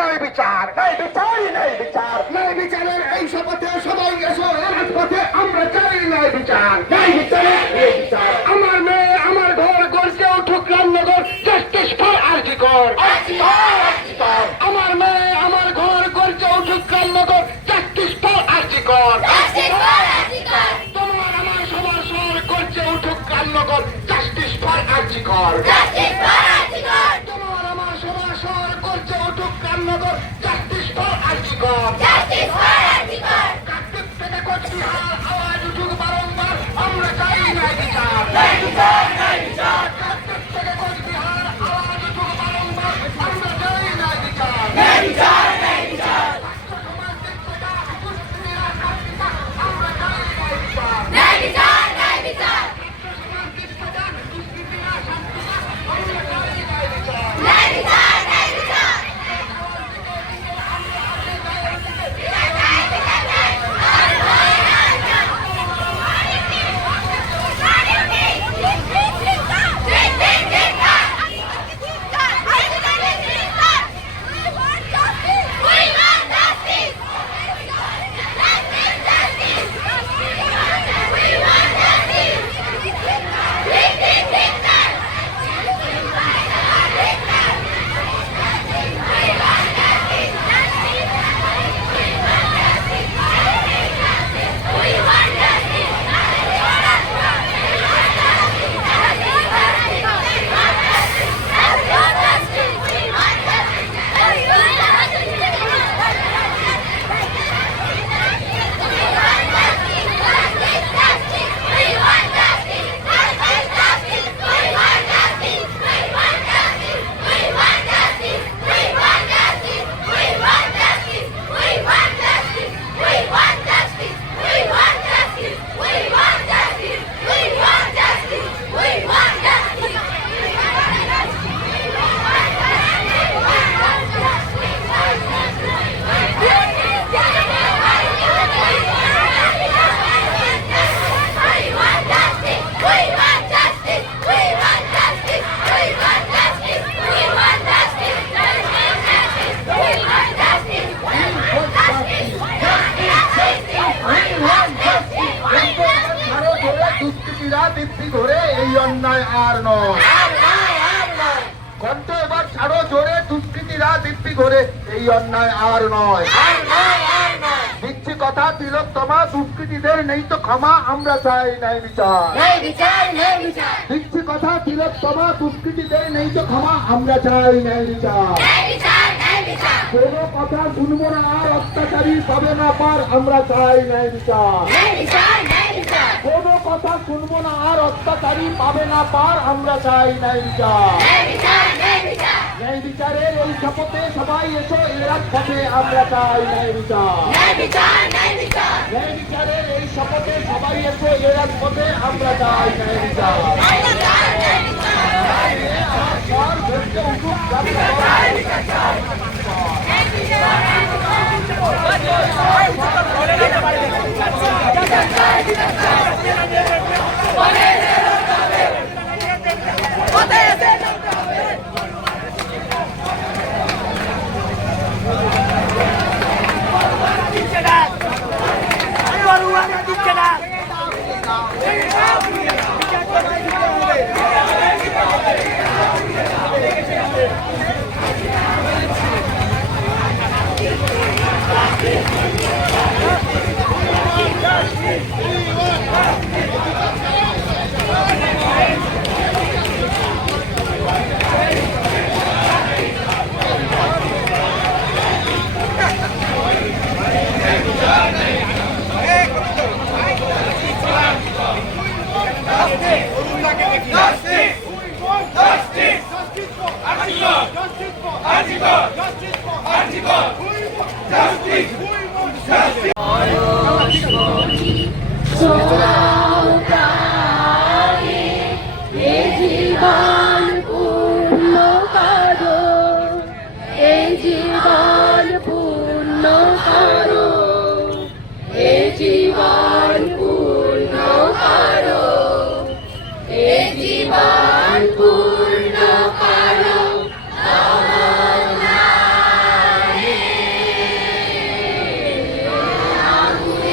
নাই বিচার। নাই বিচার নাই বিচার। নাই বিচারের এই শপথে সবাই এসো রাজপথে আমরা চাই নাই বিচার। নাই বিচার বিচার। আমার মেয়ে আমার ঘর গড়তে উঠুক রামনগর জাস্টিস ফর আরজি কর নয়। কথা শুনব না আর অত্যাচারী পাবে না পার আমরা চাই নাই বিচার। কোনো কথা শুনব না আর অত্যাচারী পাবে না পার আমরা চাই নাই বিচার ন্যায় বিচারের এই শপথে সবাই এসো এরাত পথে আমরা চাই ন্যায় বিচার ন্যায় বিচারের এই শপথে সবাই এসো এরাত পথে আমরা চাই ন্যায় বিচার আমার ঘর ঘুরতে উঠুক জীবন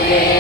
yeah.